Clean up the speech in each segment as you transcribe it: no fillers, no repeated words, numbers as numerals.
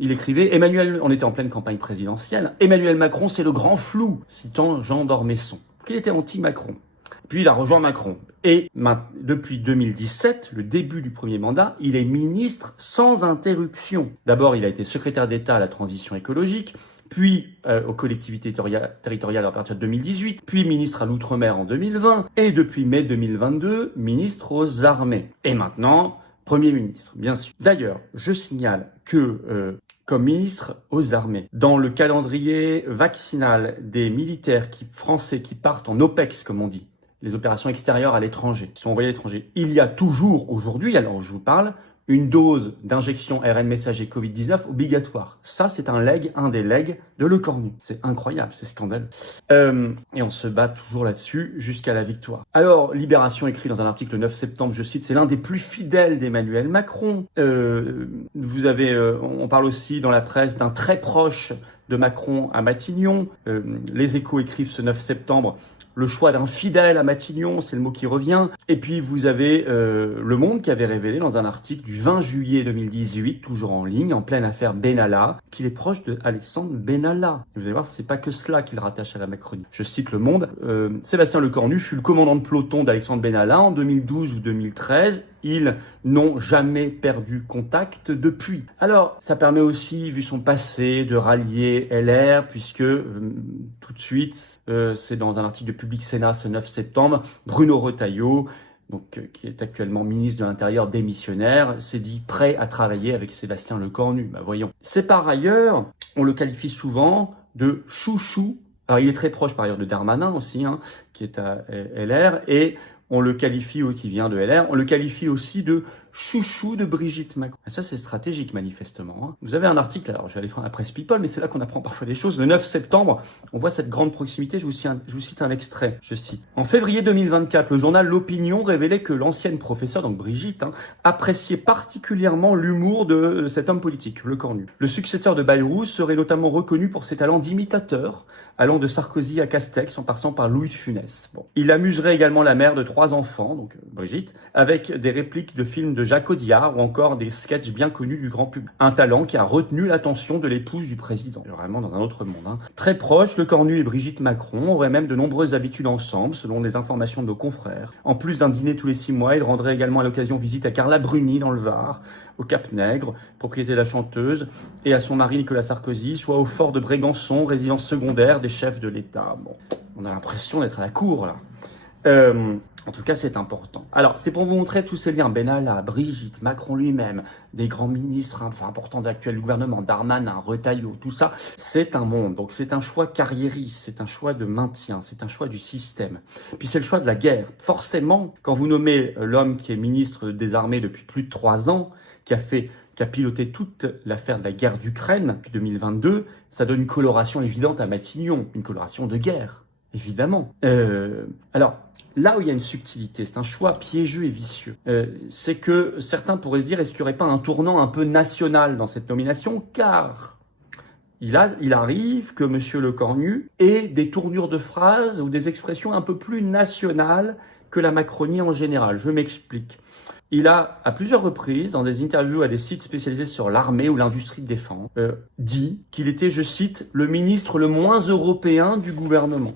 il écrivait « On était en pleine campagne présidentielle. Emmanuel Macron, c'est le grand flou », citant Jean d'Ormesson. Il était anti-Macron. Puis il a rejoint Macron. Et depuis 2017, le début du premier mandat, il est ministre sans interruption. D'abord, il a été secrétaire d'État à la transition écologique, puis aux collectivités territoriales à partir de 2018, puis ministre à l'Outre-mer en 2020, et depuis mai 2022, ministre aux armées. Et maintenant, Premier ministre, bien sûr. D'ailleurs, je signale que comme ministre aux armées, dans le calendrier vaccinal des militaires français qui partent en OPEX, comme on dit, les opérations extérieures à l'étranger, qui sont envoyées à l'étranger, il y a toujours aujourd'hui, alors où je vous parle, une dose d'injection ARN messager Covid-19 obligatoire. Ça, c'est un des legs de Le Cornu. C'est incroyable, c'est scandaleux. Et on se bat toujours là-dessus jusqu'à la victoire. Alors, Libération écrit dans un article le 9 septembre, je cite, c'est l'un des plus fidèles d'Emmanuel Macron. On parle aussi dans la presse d'un très proche de Macron à Matignon. Les Échos écrivent ce 9 septembre, le choix d'un fidèle à Matignon, c'est le mot qui revient. Et puis vous avez Le Monde qui avait révélé dans un article du 20 juillet 2018, toujours en ligne, en pleine affaire Benalla, qu'il est proche de Alexandre Benalla. Vous allez voir, c'est pas que cela qu'il rattache à la Macronie. Je cite Le Monde, Sébastien Lecornu fut le commandant de peloton d'Alexandre Benalla en 2012 ou 2013. Ils n'ont jamais perdu contact depuis. Alors, ça permet aussi, vu son passé, de rallier LR, puisque tout de suite, c'est dans un article de Public Sénat ce 9 septembre, Bruno Retailleau, qui est actuellement ministre de l'Intérieur démissionnaire, s'est dit prêt à travailler avec Sébastien Lecornu. Bah voyons. C'est par ailleurs, on le qualifie souvent de chouchou. Alors, il est très proche par ailleurs de Darmanin aussi, qui est à LR, et on le qualifie, qui vient de LR, on le qualifie aussi de chouchou de Brigitte Macron. Et ça, c'est stratégique, manifestement. Vous avez un article, alors je vais aller faire la presse People, mais c'est là qu'on apprend parfois des choses. Le 9 septembre, on voit cette grande proximité. Je vous cite un extrait. Je cite. En février 2024, le journal L'Opinion révélait que l'ancienne professeure, donc Brigitte, appréciait particulièrement l'humour de cet homme politique, Lecornu. Le successeur de Bayrou serait notamment reconnu pour ses talents d'imitateur, allant de Sarkozy à Castex, en passant par Louis de Funès. Bon. Il amuserait également la mère de 3 enfants, donc Brigitte, avec des répliques de films de Jacques Audiard ou encore des sketchs bien connus du grand public. Un talent qui a retenu l'attention de l'épouse du président. Vraiment dans un autre monde. Très proches, Lecornu et Brigitte Macron auraient même de nombreuses habitudes ensemble, selon les informations de nos confrères. En plus d'un dîner tous les 6 mois, il rendrait également à l'occasion visite à Carla Bruni dans le Var, au Cap-Nègre, propriété de la chanteuse, et à son mari Nicolas Sarkozy, soit au fort de Brégançon, résidence secondaire des chefs de l'État. Bon, on a l'impression d'être à la cour, là. En tout cas, c'est important. Alors, c'est pour vous montrer tous ces liens. Benalla, Brigitte, Macron lui-même, des grands ministres importants d'actuel gouvernement, Darmanin, Retailleau, tout ça, c'est un monde. Donc, c'est un choix carriériste, c'est un choix de maintien, c'est un choix du système. Puis, c'est le choix de la guerre. Forcément, quand vous nommez l'homme qui est ministre des Armées depuis plus de 3 ans, qui a piloté toute l'affaire de la guerre d'Ukraine depuis 2022, ça donne une coloration évidente à Matignon, une coloration de guerre, évidemment. Alors, là où il y a une subtilité, c'est un choix piégeux et vicieux. C'est que certains pourraient se dire, est-ce qu'il n'y aurait pas un tournant un peu national dans cette nomination? Car il arrive que M. Lecornu ait des tournures de phrases ou des expressions un peu plus nationales que la Macronie en général. Je m'explique. Il a, à plusieurs reprises, dans des interviews à des sites spécialisés sur l'armée ou l'industrie de défense, dit qu'il était, je cite, le ministre le moins européen du gouvernement.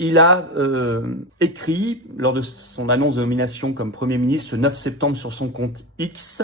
Il a écrit, lors de son annonce de nomination comme Premier ministre, ce 9 septembre sur son compte X,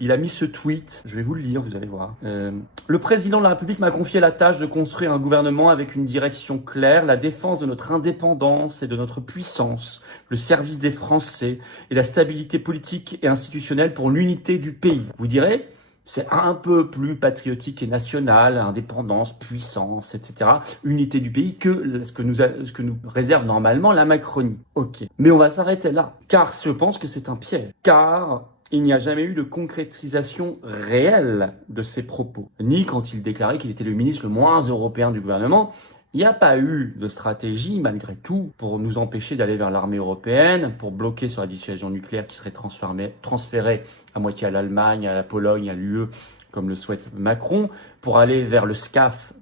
il a mis ce tweet, je vais vous le lire, vous allez voir. Le président de la République m'a confié la tâche de construire un gouvernement avec une direction claire, la défense de notre indépendance et de notre puissance, le service des Français et la stabilité politique et institutionnelle pour l'unité du pays. Vous direz, c'est un peu plus patriotique et national, indépendance, puissance, etc. Unité du pays que ce que nous réserve normalement la Macronie. Ok. Mais on va s'arrêter là. Car je pense que c'est un piège. Car il n'y a jamais eu de concrétisation réelle de ses propos. Ni quand il déclarait qu'il était le ministre le moins européen du gouvernement. Il n'y a pas eu de stratégie, malgré tout, pour nous empêcher d'aller vers l'armée européenne, pour bloquer sur la dissuasion nucléaire qui serait transférée à moitié à l'Allemagne, à la Pologne, à l'UE, comme le souhaite Macron, pour aller vers le SCAF,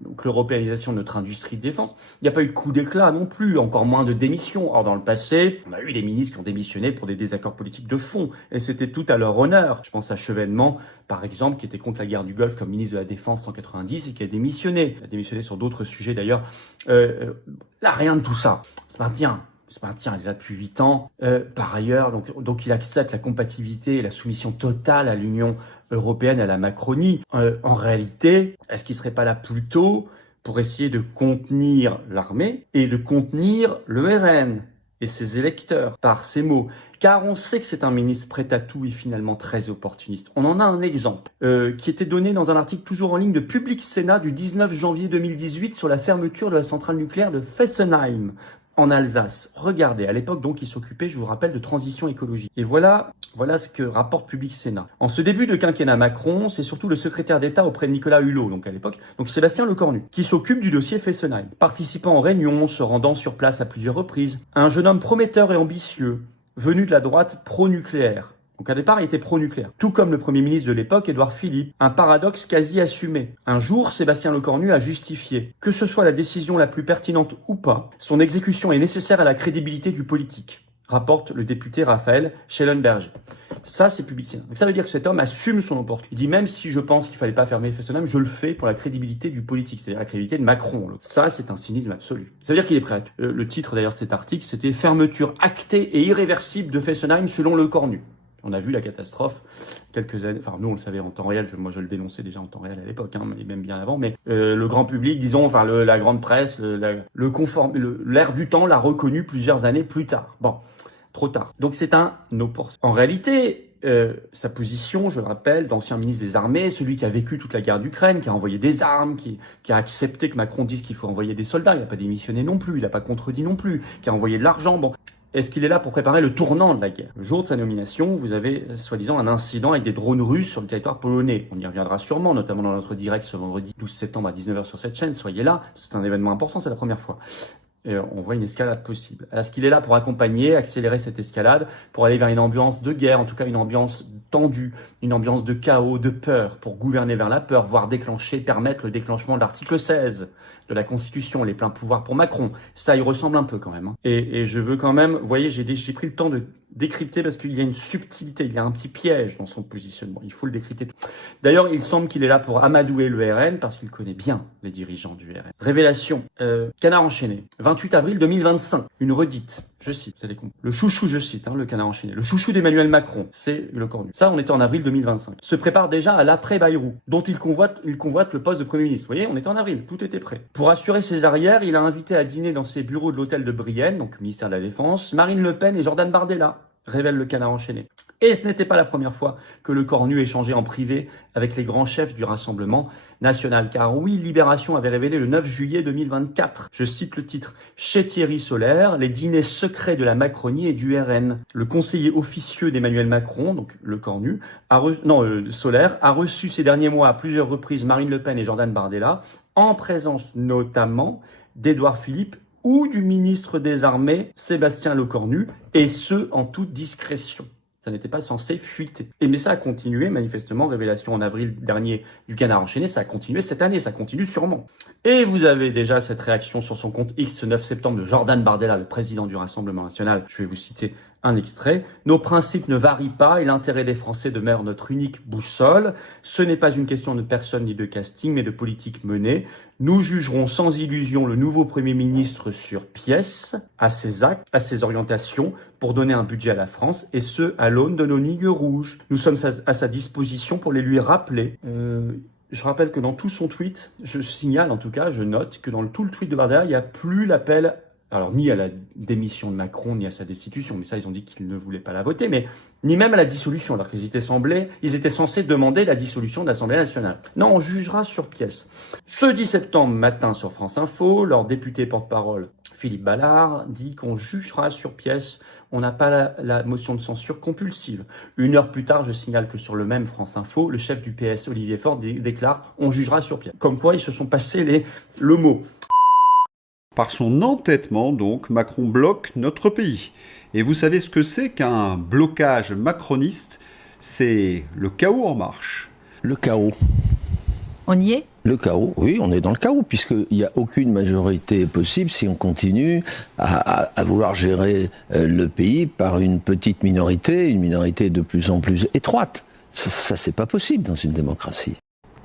donc l'européanisation de notre industrie de défense. Il n'y a pas eu de coup d'éclat non plus, encore moins de démission. Or, dans le passé, on a eu des ministres qui ont démissionné pour des désaccords politiques de fond, et c'était tout à leur honneur. Je pense à Chevènement, par exemple, qui était contre la guerre du Golfe comme ministre de la Défense en 90 et qui a démissionné. Il a démissionné sur d'autres sujets d'ailleurs. Là, rien de tout ça. C'est pas tiens. Il est là depuis 8 ans. Par ailleurs, donc il accepte la compatibilité et la soumission totale à l'Union européenne, à la Macronie. En réalité, est-ce qu'il ne serait pas là plus tôt pour essayer de contenir l'armée et de contenir le RN et ses électeurs par ces mots? Car on sait que c'est un ministre prêt à tout et finalement très opportuniste. On en a un exemple qui était donné dans un article toujours en ligne de Public Sénat du 19 janvier 2018 sur la fermeture de la centrale nucléaire de Fessenheim en Alsace. Regardez, à l'époque, donc, il s'occupait, je vous rappelle, de transition écologique. Et voilà ce que rapporte Public Sénat. En ce début de quinquennat Macron, c'est surtout le secrétaire d'État auprès de Nicolas Hulot, donc à l'époque, donc Sébastien Lecornu, qui s'occupe du dossier Fessenheim. Participant aux réunions, se rendant sur place à plusieurs reprises. Un jeune homme prometteur et ambitieux, venu de la droite pro-nucléaire. Donc à départ, il était pro-nucléaire. Tout comme le Premier ministre de l'époque, Édouard Philippe. Un paradoxe quasi assumé. Un jour, Sébastien Lecornu a justifié. Que ce soit la décision la plus pertinente ou pas, son exécution est nécessaire à la crédibilité du politique, rapporte le député Raphaël Schellenberger. Ça, c'est public. Donc ça veut dire que cet homme assume son opportunité. Il dit même si je pense qu'il fallait pas fermer Fessenheim, je le fais pour la crédibilité du politique, c'est-à-dire la crédibilité de Macron. Ça, c'est un cynisme absolu. Ça veut dire qu'il est prêt. Le titre d'ailleurs de cet article, c'était Fermeture actée et irréversible de Fessenheim selon Lecornu. On a vu la catastrophe quelques années, enfin nous on le savait en temps réel, moi je le dénonçais déjà en temps réel à l'époque, et même bien avant, mais le grand public, disons, enfin la grande presse, l'air du temps l'a reconnu plusieurs années plus tard. Bon, trop tard. Donc c'est un opportuniste. En réalité, sa position, je le rappelle, d'ancien ministre des Armées, celui qui a vécu toute la guerre d'Ukraine, qui a envoyé des armes, qui a accepté que Macron dise qu'il faut envoyer des soldats, il n'a pas démissionné non plus, il n'a pas contredit non plus, qui a envoyé de l'argent, bon. Est-ce qu'il est là pour préparer le tournant de la guerre? Le jour de sa nomination, vous avez soi-disant un incident avec des drones russes sur le territoire polonais. On y reviendra sûrement, notamment dans notre direct ce vendredi 12 septembre à 19h sur cette chaîne. Soyez là, c'est un événement important, c'est la première fois. Et on voit une escalade possible. Est-ce qu'il est là pour accompagner, accélérer cette escalade, pour aller vers une ambiance de guerre, en tout cas une ambiance tendue, une ambiance de chaos, de peur, pour gouverner vers la peur, voire permettre le déclenchement de l'article 16 de la Constitution, les pleins pouvoirs pour Macron. Ça, il ressemble un peu quand même. Et je veux quand même, vous voyez, j'ai pris le temps de décrypter parce qu'il y a une subtilité, il y a un petit piège dans son positionnement. Il faut le décrypter. D'ailleurs, il semble qu'il est là pour amadouer le RN parce qu'il connaît bien les dirigeants du RN. Révélation. Canard enchaîné. 28 avril 2025. Une redite. Je cite. Vous allez comprendre. Le chouchou, je cite, le canard enchaîné. Le chouchou d'Emmanuel Macron. C'est Lecornu. Ça, on était en avril 2025. Se prépare déjà à l'après-Bayrou, dont il convoite le poste de Premier ministre. Vous voyez, on était en avril. Tout était prêt. Pour assurer ses arrières, il a invité à dîner dans ses bureaux de l'hôtel de Brienne, donc ministère de la Défense, Marine Le Pen et Jordan Bardella. Révèle le canard enchaîné. Et ce n'était pas la première fois que Lecornu échangeait en privé avec les grands chefs du Rassemblement national. Car oui, Libération avait révélé le 9 juillet 2024, je cite le titre, chez Thierry Solaire, les dîners secrets de la Macronie et du RN. Le conseiller officieux d'Emmanuel Macron, donc Lecornu, Solaire, a reçu ces derniers mois à plusieurs reprises Marine Le Pen et Jordan Bardella, en présence notamment d'Édouard Philippe ou du ministre des Armées, Sébastien Lecornu, et ce, en toute discrétion. Ça n'était pas censé fuiter. Mais ça a continué, manifestement, révélation en avril dernier du canard enchaîné, ça a continué cette année, ça continue sûrement. Et vous avez déjà cette réaction sur son compte X ce 9 septembre de Jordan Bardella, le président du Rassemblement national. Je vais vous citer un extrait. Nos principes ne varient pas et l'intérêt des Français demeure notre unique boussole. Ce n'est pas une question de personne ni de casting, mais de politique menée. Nous jugerons sans illusion le nouveau Premier ministre sur pièce, à ses actes, à ses orientations, pour donner un budget à la France, et ce, à l'aune de nos ligues rouges. Nous sommes à sa disposition pour les lui rappeler. Je rappelle que dans tout son tweet, je signale en tout cas, je note que dans tout le tweet de Bardella, il n'y a plus l'appel, alors ni à la démission de Macron, ni à sa destitution, mais ça ils ont dit qu'ils ne voulaient pas la voter, mais ni même à la dissolution, alors qu'ils étaient censés demander la dissolution de l'Assemblée nationale. Non, on jugera sur pièce. Ce 10 septembre matin sur France Info, leur député porte-parole Philippe Ballard dit qu'on jugera sur pièce. On n'a pas la motion de censure compulsive. Une heure plus tard, je signale que sur le même France Info, le chef du PS, Olivier Faure, déclare « on jugera sur pièce ». Comme quoi, ils se sont passés le mot. Par son entêtement, donc, Macron bloque notre pays. Et vous savez ce que c'est qu'un blocage macroniste? C'est le chaos en marche. Le chaos. On y est ? Le chaos, oui, on est dans le chaos, puisqu'il n'y a aucune majorité possible si on continue à vouloir gérer le pays par une petite minorité, une minorité de plus en plus étroite. Ça c'est pas possible dans une démocratie.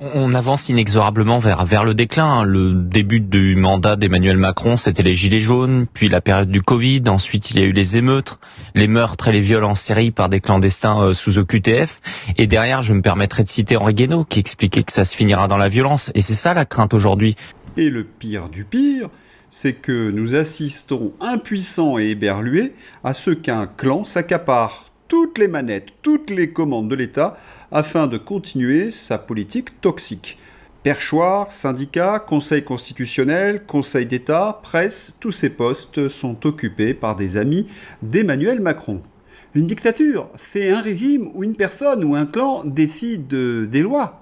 On avance inexorablement vers le déclin. Le début du mandat d'Emmanuel Macron, c'était les gilets jaunes, puis la période du Covid, ensuite il y a eu les émeutes, les meurtres et les viols en série par des clandestins sous OQTF. Et derrière, je me permettrai de citer Henri Guénaud, qui expliquait que ça se finira dans la violence. Et c'est ça la crainte aujourd'hui. Et le pire du pire, c'est que nous assistons impuissants et éberlués à ce qu'un clan s'accapare toutes les manettes, toutes les commandes de l'État afin de continuer sa politique toxique. Perchoir, syndicats, conseil constitutionnel, conseil d'État, presse, tous ces postes sont occupés par des amis d'Emmanuel Macron. Une dictature, c'est un régime où une personne ou un clan décide des lois.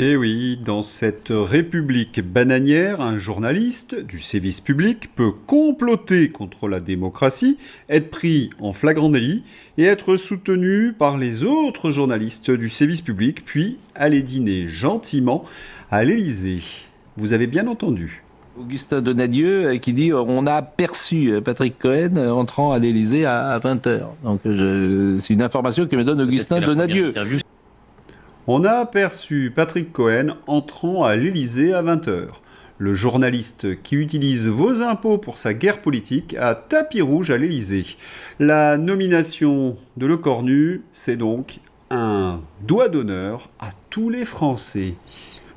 Eh oui, dans cette république bananière, un journaliste du service public peut comploter contre la démocratie, être pris en flagrant délit et être soutenu par les autres journalistes du service public, puis aller dîner gentiment à l'Élysée. Vous avez bien entendu. Augustin Donadieu qui dit on a aperçu Patrick Cohen entrant à l'Élysée à 20h. Donc c'est une information que me donne Augustin Donadieu. On a aperçu Patrick Cohen entrant à l'Élysée à 20h. Le journaliste qui utilise vos impôts pour sa guerre politique a tapis rouge à l'Élysée. La nomination de Lecornu, c'est donc un doigt d'honneur à tous les Français.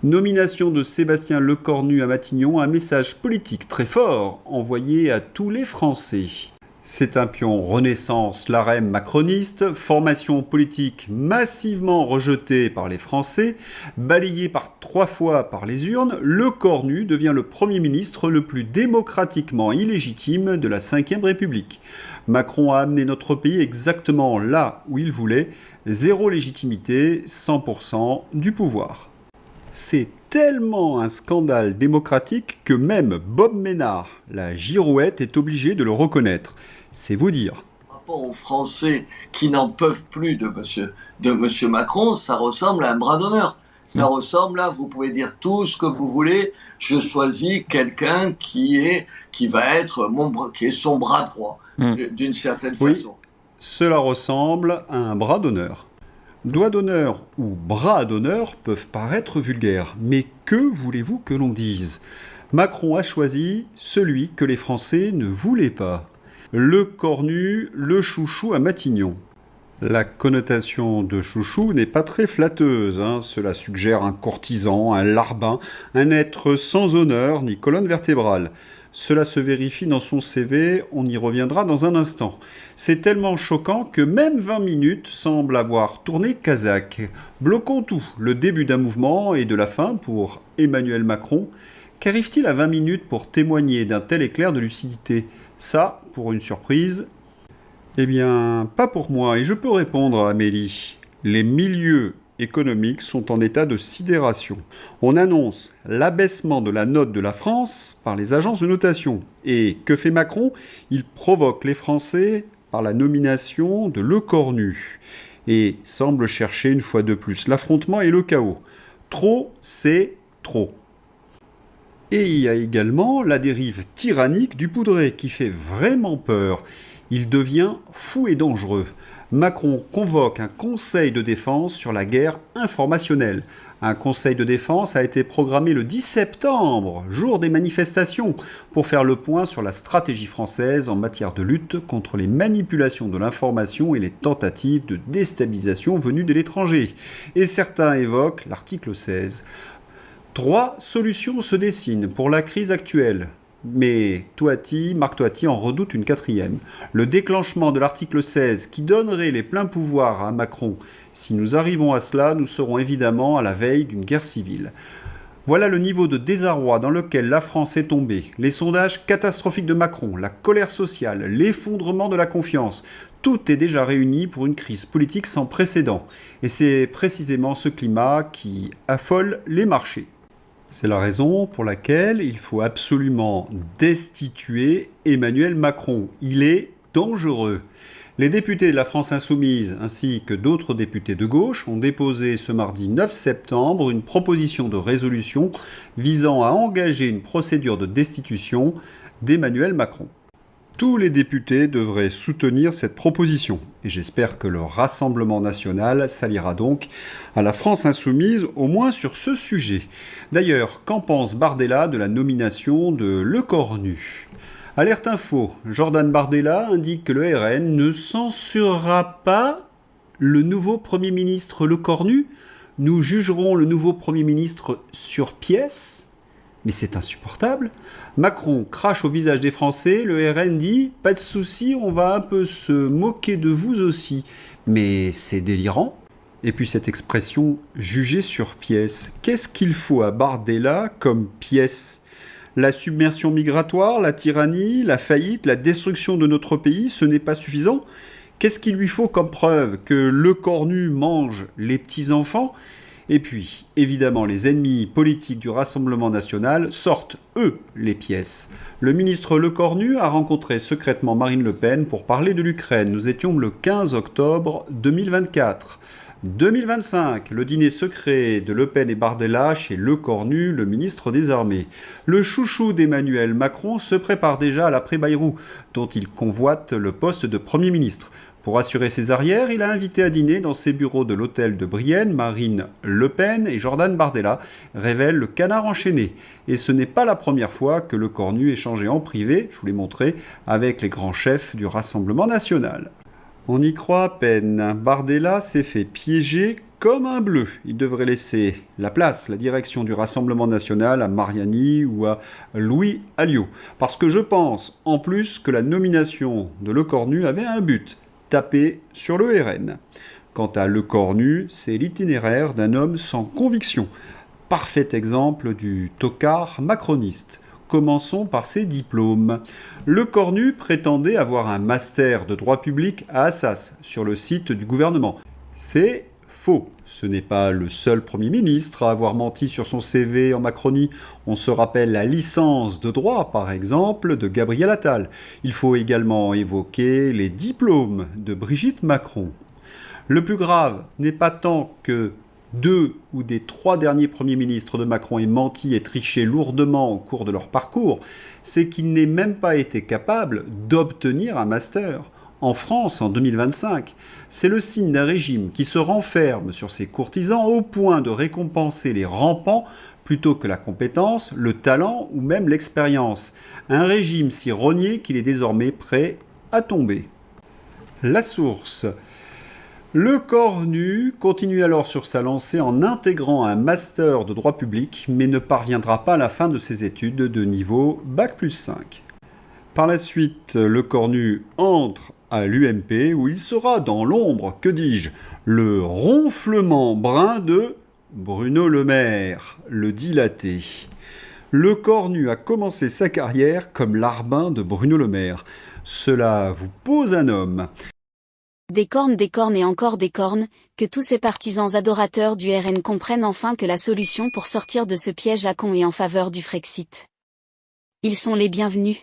Nomination de Sébastien Lecornu à Matignon, un message politique très fort envoyé à tous les Français. C'est un pion Renaissance, l'AREM macroniste, formation politique massivement rejetée par les Français, balayé par 3 fois par les urnes, Lecornu devient le Premier ministre le plus démocratiquement illégitime de la Ve République. Macron a amené notre pays exactement là où il voulait, 0 légitimité, 100% du pouvoir. C'est tellement un scandale démocratique que même Bob Ménard, la girouette, est obligé de le reconnaître. C'est vous dire. Par rapport aux Français qui n'en peuvent plus de monsieur Macron, ça ressemble à un bras d'honneur. Ça ressemble à, vous pouvez dire tout ce que vous voulez, je choisis quelqu'un qui est son bras droit, d'une certaine façon. Cela ressemble à un bras d'honneur. Doigt d'honneur ou bras d'honneur peuvent paraître vulgaires, mais que voulez-vous que l'on dise ? Macron a choisi celui que les Français ne voulaient pas. Lecornu, le chouchou à Matignon. La connotation de chouchou n'est pas très flatteuse, Cela suggère un courtisan, un larbin, un être sans honneur ni colonne vertébrale. Cela se vérifie dans son CV, on y reviendra dans un instant. C'est tellement choquant que même 20 minutes semblent avoir tourné Kazakh. Bloquons tout, le début d'un mouvement et de la fin pour Emmanuel Macron. Qu'arrive-t-il à 20 minutes pour témoigner d'un tel éclair de lucidité ? Ça, pour une surprise, eh bien, pas pour moi, et je peux répondre à Amélie. Les milieux économiques sont en état de sidération. On annonce l'abaissement de la note de la France par les agences de notation. Et que fait Macron ? Il provoque les Français par la nomination de Lecornu. Et semble chercher une fois de plus l'affrontement et le chaos. Trop, c'est trop. Et il y a également la dérive tyrannique du Poudré qui fait vraiment peur. Il devient fou et dangereux. Macron convoque un conseil de défense sur la guerre informationnelle. Un conseil de défense a été programmé le 10 septembre, jour des manifestations, pour faire le point sur la stratégie française en matière de lutte contre les manipulations de l'information et les tentatives de déstabilisation venues de l'étranger. Et certains évoquent l'article 16. 3 solutions se dessinent pour la crise actuelle. Mais Marc Toiti en redoute une 4e. Le déclenchement de l'article 16 qui donnerait les pleins pouvoirs à Macron. Si nous arrivons à cela, nous serons évidemment à la veille d'une guerre civile. Voilà le niveau de désarroi dans lequel la France est tombée. Les sondages catastrophiques de Macron, la colère sociale, l'effondrement de la confiance. Tout est déjà réuni pour une crise politique sans précédent. Et c'est précisément ce climat qui affole les marchés. C'est la raison pour laquelle il faut absolument destituer Emmanuel Macron. Il est dangereux. Les députés de la France Insoumise ainsi que d'autres députés de gauche ont déposé ce mardi 9 septembre une proposition de résolution visant à engager une procédure de destitution d'Emmanuel Macron. Tous les députés devraient soutenir cette proposition et j'espère que le Rassemblement national s'alliera donc à la France Insoumise au moins sur ce sujet. D'ailleurs, qu'en pense Bardella de la nomination de Lecornu ? Alerte info, Jordan Bardella indique que le RN ne censurera pas le nouveau Premier ministre Lecornu. Nous jugerons le nouveau Premier ministre sur pièce. Mais c'est insupportable. Macron crache au visage des Français, le RN dit « Pas de souci, on va un peu se moquer de vous aussi ». Mais c'est délirant. Et puis cette expression « juger sur pièce », qu'est-ce qu'il faut à Bardella comme pièce ? La submersion migratoire, la tyrannie, la faillite, la destruction de notre pays, ce n'est pas suffisant. Qu'est-ce qu'il lui faut comme preuve que Lecornu mange les petits-enfants ? Et puis, évidemment, les ennemis politiques du Rassemblement national sortent, eux, les pièces. Le ministre Lecornu a rencontré secrètement Marine Le Pen pour parler de l'Ukraine. Nous étions le 15 octobre 2024. 2025, le dîner secret de Le Pen et Bardella chez Lecornu, le ministre des Armées. Le chouchou d'Emmanuel Macron se prépare déjà à l'après-Bayrou, dont il convoite le poste de Premier ministre. Pour assurer ses arrières, il a invité à dîner dans ses bureaux de l'hôtel de Brienne Marine Le Pen et Jordan Bardella, révèle le Canard enchaîné. Et ce n'est pas la première fois que Lecornu échangeait en privé, je vous l'ai montré, avec les grands chefs du Rassemblement national. On y croit à peine. Bardella s'est fait piéger comme un bleu. Il devrait laisser la place, la direction du Rassemblement national à Mariani ou à Louis Alliot. Parce que je pense, en plus, que la nomination de Lecornu avait un but, taper sur le RN. Quant à Lecornu, c'est l'itinéraire d'un homme sans conviction. Parfait exemple du tocard macroniste. Commençons par ses diplômes. Lecornu prétendait avoir un master de droit public à Assas, sur le site du gouvernement. C'est faux. Ce n'est pas le seul Premier ministre à avoir menti sur son CV en Macronie. On se rappelle la licence de droit, par exemple, de Gabriel Attal. Il faut également évoquer les diplômes de Brigitte Macron. Le plus grave n'est pas tant que 2 ou des 3 derniers premiers ministres de Macron aient menti et triché lourdement au cours de leur parcours, c'est qu'ils n'aient même pas été capables d'obtenir un master. En France, en 2025, c'est le signe d'un régime qui se renferme sur ses courtisans au point de récompenser les rampants plutôt que la compétence, le talent ou même l'expérience. Un régime si rogné qu'il est désormais prêt à tomber. La source. Lecornu continue alors sur sa lancée en intégrant un master de droit public, mais ne parviendra pas à la fin de ses études de niveau Bac+5. Par la suite, Lecornu entre à l'UMP où il sera dans l'ombre, que dis-je, le ronflement brun de Bruno Le Maire, le dilaté. Lecornu a commencé sa carrière comme larbin de Bruno Le Maire. Cela vous pose un homme. Des cornes et encore des cornes, que tous ces partisans adorateurs du RN comprennent enfin que la solution pour sortir de ce piège à con est en faveur du Frexit. Ils sont les bienvenus.